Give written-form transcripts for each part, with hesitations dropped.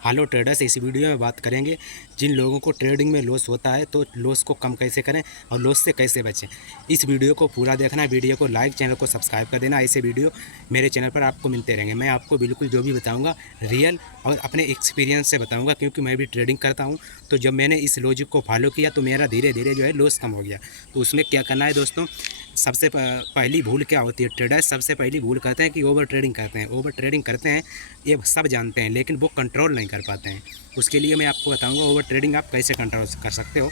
Hello traders, इस video में बात करेंगे जिन लोगों को ट्रेडिंग में लॉस होता है तो लॉस को कम कैसे करें और लॉस से कैसे बचें। इस वीडियो को पूरा देखना, वीडियो को लाइक, चैनल को सब्सक्राइब कर देना। ऐसे वीडियो मेरे चैनल पर आपको मिलते रहेंगे। मैं आपको बिल्कुल जो भी बताऊंगा रियल और अपने एक्सपीरियंस से बताऊंगा, क्योंकि मैं भी ट्रेडिंग करता हूं। तो जब मैंने इस लॉजिक को फॉलो किया तो मेरा धीरे धीरे जो है लॉस कम हो गया। तो उसमें क्या करना है दोस्तों, सबसे पहली भूल क्या होती है, ट्रेडर्स सबसे पहली भूल करते हैं कि ओवर ट्रेडिंग करते हैं। ओवर ट्रेडिंग करते हैं, ये सब जानते हैं, लेकिन वो कंट्रोल नहीं कर पाते हैं। उसके लिए मैं आपको बताऊंगा ओवर ट्रेडिंग आप कैसे कंट्रोल कर सकते हो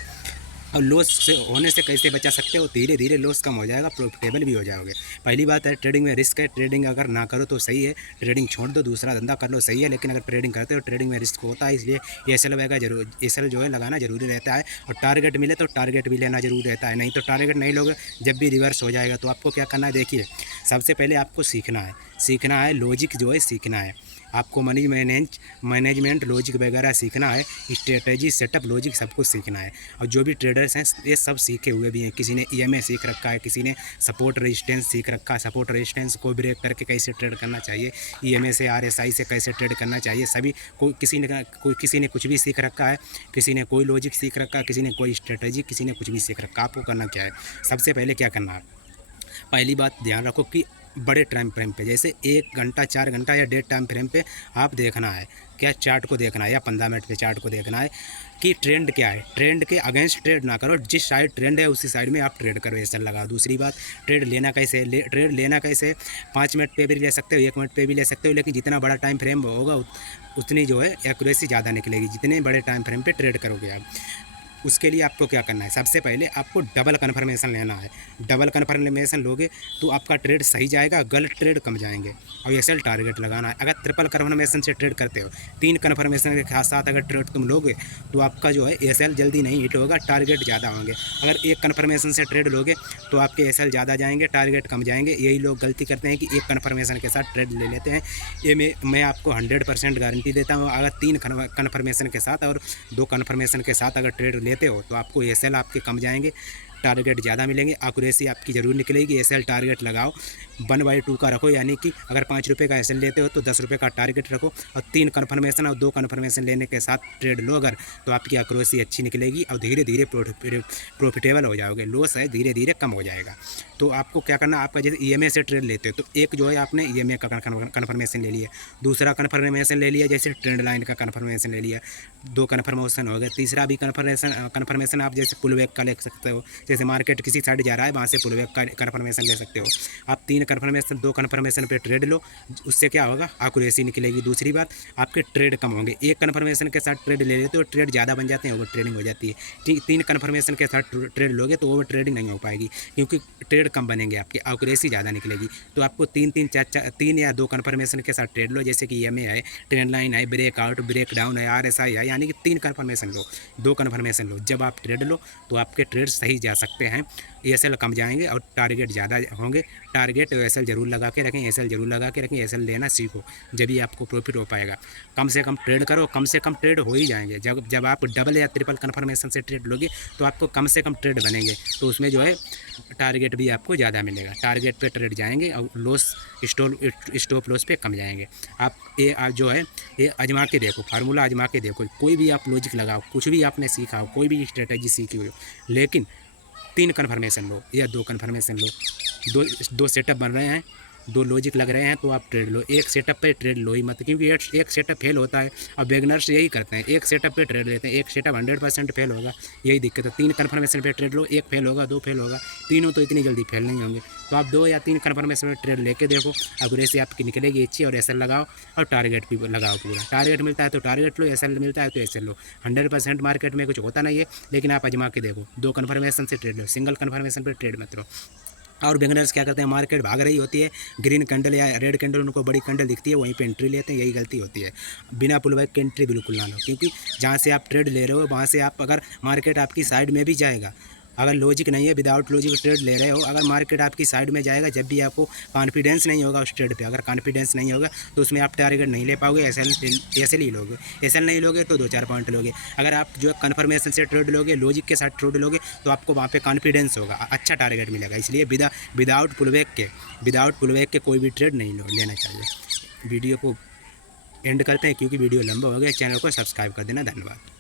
और लॉस से होने से कैसे बचा सकते हो। धीरे धीरे लॉस कम हो जाएगा, प्रॉफिटेबल भी हो जाओगे। पहली बात है, ट्रेडिंग में रिस्क है। ट्रेडिंग अगर ना करो तो सही है, ट्रेडिंग छोड़ दो, दूसरा धंधा कर लो, सही है। लेकिन अगर ट्रेडिंग करते हो, ट्रेडिंग में रिस्क होता है, इसलिए एसएल वगैरह जरूर, एसएल जो है लगाना जरूरी रहता है। और टारगेट मिले तो टारगेट भी लेना जरूरी रहता है, नहीं तो टारगेट नहीं लोगे, जब भी रिवर्स हो जाएगा। तो आपको क्या करना है, देखिए सबसे पहले आपको सीखना है लॉजिक जो है सीखना है। आपको मनी मैनेजमेंट लॉजिक वगैरह सीखना है, स्ट्रेटेजी सेटअप लॉजिक सब कुछ सीखना है। और जो भी ट्रेडर्स हैं ये सब सीखे हुए भी हैं। किसी ने ईएमए सीख रखा है, किसी ने सपोर्ट रेजिस्टेंस सीख रखा है, सपोर्ट रेजिस्टेंस को ब्रेक करके कैसे ट्रेड करना चाहिए, ईएमए से आरएसआई से कैसे ट्रेड करना चाहिए। सभी किसी ने कुछ भी सीख रखा है, किसी ने कोई लॉजिक सीख रखा है, किसी ने कोई स्ट्रेटेजी, किसी ने कुछ भी सीख रखा है। आपको करना क्या है, सबसे पहले क्या करना है, पहली बात ध्यान रखो कि बड़े टाइम फ्रेम पे, जैसे 1 घंटा, 4 घंटा या डेढ़ टाइम फ्रेम पे आप देखना है, क्या चार्ट को देखना है, या 15 मिनट पे चार्ट को देखना है कि ट्रेंड क्या है। ट्रेंड के अगेंस्ट ट्रेड ना करो, जिस साइड ट्रेंड है उसी साइड में आप ट्रेड करो, ऐसा लगा। दूसरी बात, ट्रेड लेना कैसे ट्रेड लेना कैसे, 5 मिनट पे भी ले सकते हो, 1 मिनट पे भी ले सकते हो, लेकिन जितना बड़ा टाइम फ्रेम होगा उतनी जो है एक्यूरेसी ज़्यादा निकलेगी, जितने बड़े टाइम फ्रेम पे ट्रेड करोगे आप। उसके लिए आपको क्या करना है, सबसे पहले आपको डबल कन्फर्मेशन लेना है। डबल कन्फर्मेशन लोगे तो आपका ट्रेड सही जाएगा, गलत ट्रेड कम जाएंगे। और एसएल टारगेट लगाना है। अगर ट्रिपल कन्फर्मेशन से ट्रेड करते हो, 3 कन्फर्मेशन के साथ अगर ट्रेड तुम लोगे तो आपका जो है एसएल जल्दी नहीं हिट होगा, टारगेट ज़्यादा होंगे। अगर 1 कन्फर्मेशन से ट्रेड लोगे तो आपके एसएल ज़्यादा जाएंगे, टारगेट कम जाएंगे। यही लोग गलती करते हैं कि 1 कन्फर्मेशन के साथ ट्रेड ले लेते हैं। ये मैं आपको 100% गारंटी देता हूँ, अगर 3 कन्फर्मेशन के साथ और 2 कन्फर्मेशन के साथ अगर ट्रेड लेते हो तो आपको एसएल आपके कम जाएंगे, टारगेट ज़्यादा मिलेंगे, एक्यूरेसी आपकी ज़रूर निकलेगी। एसएल टारगेट लगाओ 1/2 का रखो, यानी कि अगर 5 रुपये का एसएल लेते हो तो 10 रुपये का टारगेट रखो। और 3 कन्फर्मेशन और 2 कन्फर्मेशन लेने के साथ ट्रेड लो अगर, तो आपकी एक्यूरेसी अच्छी निकलेगी और धीरे धीरे प्रॉफिटेबल हो जाओगे। लॉस है धीरे धीरे कम हो जाएगा। तो आपको क्या करना, आपका जैसे ईएमए से ट्रेड लेते हो तो एक जो है आपने ईएमए का कन्फर्मेशन ले लिया, दूसरा कन्फर्मेशन ले लिया, जैसे ट्रेंड लाइन का कन्फर्मेशन ले लिया, 2 कन्फर्मेशन हो गए। तीसरा भी कन्फर्मेशन आप जैसे पुल बैक का ले सकते हो, जैसे मार्केट किसी साइड जा रहा है वहाँ से पुल बैक का कन्फर्मेशन ले सकते हो आप। 3 कन्फर्मेशन, 2 कन्फर्मेशन पे ट्रेड लो, उससे क्या होगा, एक्यूरेसी निकलेगी। दूसरी बात, आपके ट्रेड कम होंगे। 1 कन्फर्मेशन के साथ ट्रेड ले लेते हो, ट्रेड ज़्यादा बन जाते हैं, ओवर ट्रेडिंग हो जाती है। 3 कन्फर्मेशन के साथ ट्रेड लोगे तो ओवर ट्रेडिंग नहीं हो पाएगी, क्योंकि ट्रेड कम बनेंगे, आपकी एक्यूरेसी ज़्यादा निकलेगी। तो आपको 3 या 2 कन्फर्मेशन के साथ ट्रेड लो, जैसे कि ईएमए है, ट्रेंड लाइन है, ब्रेकआउट, ब्रेक डाउन है, आरएसआई है, यानी कि 3 कन्फर्मेशन लो, 2 कन्फर्मेशन लो। जब आप ट्रेड लो तो आपके ट्रेड सही जा सकते हैं, एसएल कम जाएंगे और टारगेट ज़्यादा होंगे। टारगेट एसएल जरूर लगा के रखें, एसएल जरूर लगा के रखें, एसएल लेना सीखो, जब ही आपको प्रॉफिट हो पाएगा। कम से कम ट्रेड करो, कम से कम ट्रेड हो ही जाएंगे। जब आप डबल या ट्रिपल कन्फर्मेशन से ट्रेड लोगे तो आपको कम से कम ट्रेड बनेंगे, तो उसमें जो है टारगेट भी आपको ज़्यादा मिलेगा, टारगेट पे ट्रेड जाएंगे और लॉस स्टॉप लॉस पे कम जाएंगे। आप जो है ये आजमा के देखो, फार्मूला आजमा के देखो, कोई भी आप लॉजिक लगाओ, कुछ भी आपने सीखा हो, कोई भी स्ट्रेटजी सीखी हो, लेकिन 3 कन्फर्मेशन लो या 2 कन्फर्मेशन लो। दो सेटअप बन रहे हैं, 2 लॉजिक लग रहे हैं तो आप ट्रेड लो। एक सेटअप पे ट्रेड लो ही मत, क्योंकि एक सेटअप फेल होता है और बिगनर्स यही करते हैं, एक सेटअप पे ट्रेड लेते हैं, एक सेटअप 100% फेल होगा, यही दिक्कत है। 3 कन्फर्मेशन पे ट्रेड लो, 1 फेल होगा, 2 फेल होगा, तीनों तो इतनी जल्दी फेल नहीं होंगे। तो आप 2 या 3 कन्फर्मेशन पे ट्रेड लेके देखो, एक्यूरेसी आपकी निकलेगी अच्छी। और एसएल लगाओ और टारगेट भी लगाओ पूरा। टारगेट मिलता है तो टारगेट लो, एसएल मिलता है तो एसएल लो। 100% मार्केट में कुछ होता नहीं है, लेकिन आप आजमा के देखो, 2 कन्फर्मेशन से ट्रेड लो, सिंगल कन्फर्मेशन पे ट्रेड मत लो। और बिगनर्स क्या करते हैं, मार्केट भाग रही होती है, ग्रीन कैंडल या रेड कैंडल उनको बड़ी कैंडल दिखती है, वहीं पे एंट्री लेते हैं, यही गलती होती है। बिना पुल बैक की एंट्री बिल्कुल ना लो, क्योंकि जहाँ से आप ट्रेड ले रहे हो वहाँ से आप, अगर मार्केट आपकी साइड में भी जाएगा, अगर लॉजिक नहीं है, विदाउट लॉजिक ट्रेड ले रहे हो, अगर मार्केट आपकी साइड में जाएगा, जब भी आपको कॉन्फिडेंस नहीं होगा उस ट्रेड पे, अगर कॉन्फिडेंस नहीं होगा तो उसमें आप टारगेट नहीं ले पाओगे, एसएल ही लोगे। एसएल नहीं लोगे तो 2-4 पॉइंट लोगे। अगर आप जो कन्फर्मेशन से ट्रेड लोगे, लॉजिक के साथ ट्रेड लोगे, तो आपको वहाँ पे कॉन्फिडेंस होगा, अच्छा टारगेट मिलेगा। इसलिए विदाउट पुलबैक के कोई भी ट्रेड नहीं लेना चाहिए। वीडियो को एंड करते हैं, क्योंकि वीडियो लंबा हो गया। चैनल को सब्सक्राइब कर देना। धन्यवाद।